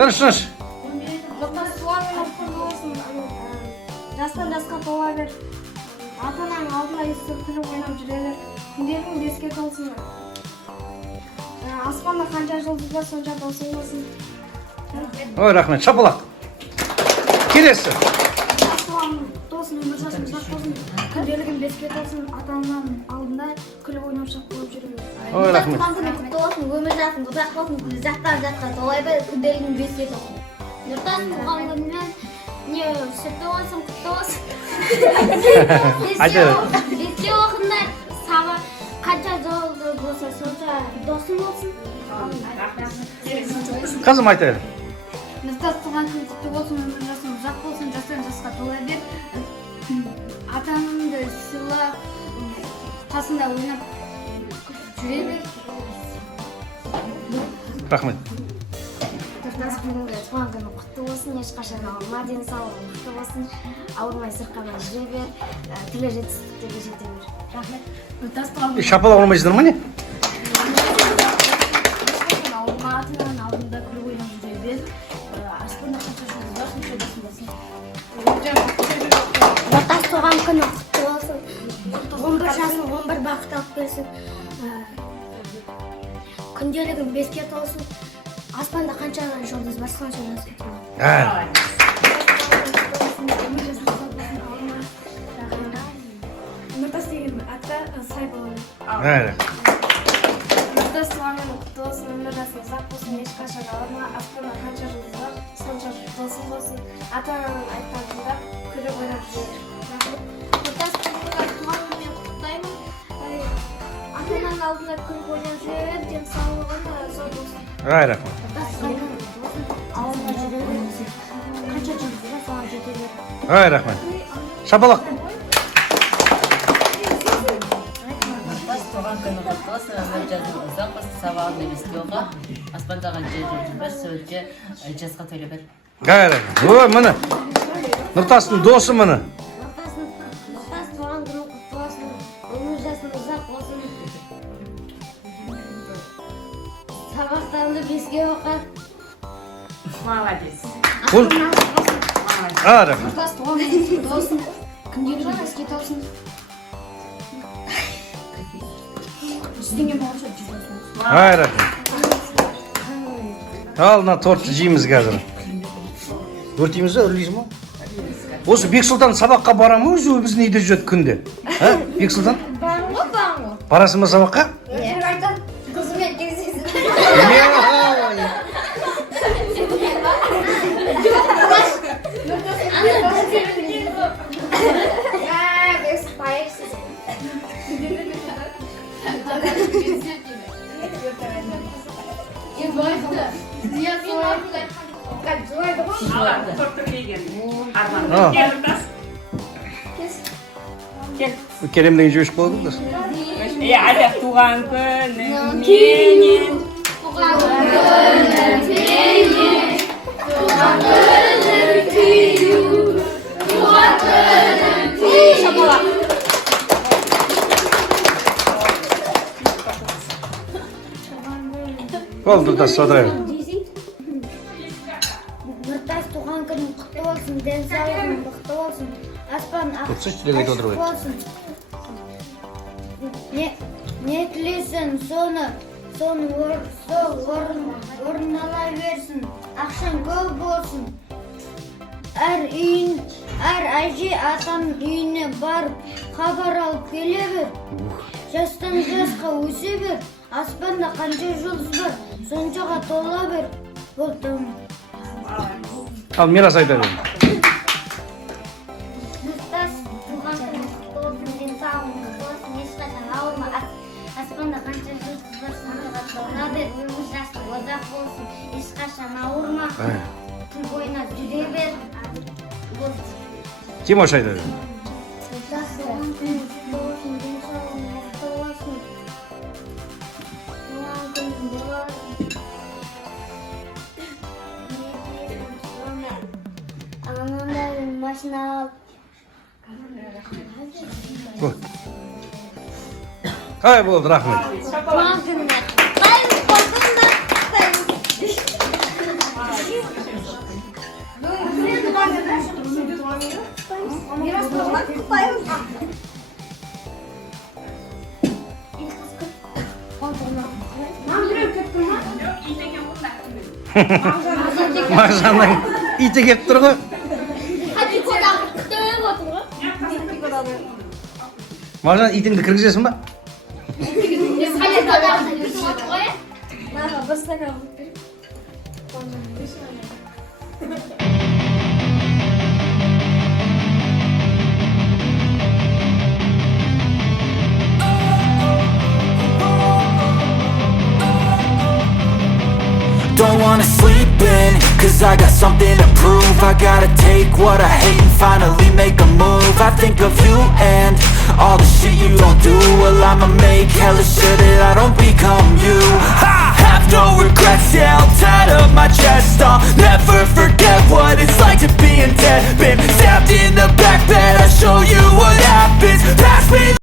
Тыныш. Нұртас туған күні құтты болсын. Жастан жасқа тола бер. Ата-ананың алдында өстіп күліп ойнап жүре бер. Күндерің беске толсын. Аспанда қанша жұлдыз бар, сонша досың болсын. Ой, рахмет. Шапалақ. Келесі. Тосын, өмір жасың ұзақ болсын. Күнделігің беске толсын. Ата-ананың алдында күліп ойнап шақ болып жүре бер. Ой, рахмет. Туған күні құтты болсын, өмір жасың ұзақ болсын, жастан жасқа толай бер, күнделігің беске толсын. Нұртас туған күнімен не сүті болсын, құтты болсын. Беске оқыңдар, сабақ қанша жолды болса, сонша досың болсын. Қызым айтайын. Нұртас туған күні құтты болсын, өмір жасың ұзақ болсын, жастан жасқа толай бер. Ата-анаңды сыйлап, қасында ойнап жүре бер. Рахмет. Нұртас туған күні құтты болсын, ешқашан ауырма, денсаулығың мықты болсын, ауырмай сырқамай жүре бер, тілі жетістіктерге жете бер. Рахмет. Нұртас туған күні Шапалақ ұрмайсыздар ма не? ауырма, ата-ананың алдында күліп ойнап жүре бер. Аспанда қанша жұлдыз бар, сонша досың болсын. Нұртас туған күні құтты болсын, 11 жасың 11 бақыт алып келсін, күнделігің беске толсын, аспанда қанша жұлдыз бар, сонша досың болсын. Нұртас деген атқа сай болады. Нұртас туған күні құтты болсын, өмір жасың ұзақ болсын, ешқашан ауырма, аспанда қанша жұлдыз бар, сонша досың болсын, ата-ананың айтқан тыңдап, күліп ойнап жүре бер. Нұртас туған күнімен құттықтаймын, ата-ананың алдында күліп ойнап жүре бер, денсаулығың зор болсын. Рахмет. Нұртас туған күні ауылда жүре бер, қанша жұлдыз бар, соған жете бер. Рахмет. Шапалақ. Туған күні құтты болсын, өмір жасың ұзақ болсын, сабағыңды беске оқы, аспандағы жүлдіз бар, сөйтсе жасқа төле бер. Ой, міне. Нұртастың досы міне. Нұртас туған күні құтты болсын, өмір жасың ұзақ болсын, сабақтарыңды беске оқы. Молодец. Рахмет. Нұртас туған күні құтты болсын, күнделігің беске толсын. Жүздеңе болса жүзесің. Рахмет. Ал, мына тортты жейміз қазір. Өртейміз ба, үрлейсің ба? Осы Бексұлтан сабаққа бара ма, өзі біздің үйде жүреді күнде? Бексұлтан? Барың ғой? Барасың ба сабаққа? Қызымен кездесің. Керемден жөшіп қалды бұлдар. Аяқ туған күнің менің. Туған күнің менің, туған күнің күйеу, туған күнің күйеу. Болды, Нұртас, садырайын. Нұртас туған күнің құтты болсын, денсаулығың мықты болсын, аспан Тұрсыз, тілек айтып отырып болсын. Не тілесін, соны орындала берсін, ақшаң көп болсын. Әр әже атаның үйіне барып, хабар алып келе бер. Жастан жасқа өсе бер, аспанда қанша жұлдыз бар, соншаға тола бер. Болдым. Ал, мирас айта бер. Нұртас туған күні құтты болсын, денсаулығың мықты болсын, ешқашан ауырма, аспанда қанша жұлдыз бар, соншаға тола бер. Өмір жасың ұзақ болсын, ешқашан ауырма, күн бойына жүре бер. Тимош айта бер. Нұртас туған күні құтты болсын, денсаулығың мықты болсын. Туған күнің болады. Анамдан машина алып. Қай болды, рахмет. Туған күніне құттықтаймыз, болдыңдар, құттықтаймыз. Мағжанның иті келіп тұр ғой. Мағжан, итіңді кіргізесің ба? бір стакан беріп Don't wanna sleep in, cause I got something to prove. I gotta take what I hate and finally make a move. I think of you and all the shit you don't do. Well, I'ma make hella sure that I don't become you. I have no regrets, yeah, I'll tie up my chest. I'll never forget what it's like to be in debt. Been stabbed in the back bed, I'll show you what happens. Pass me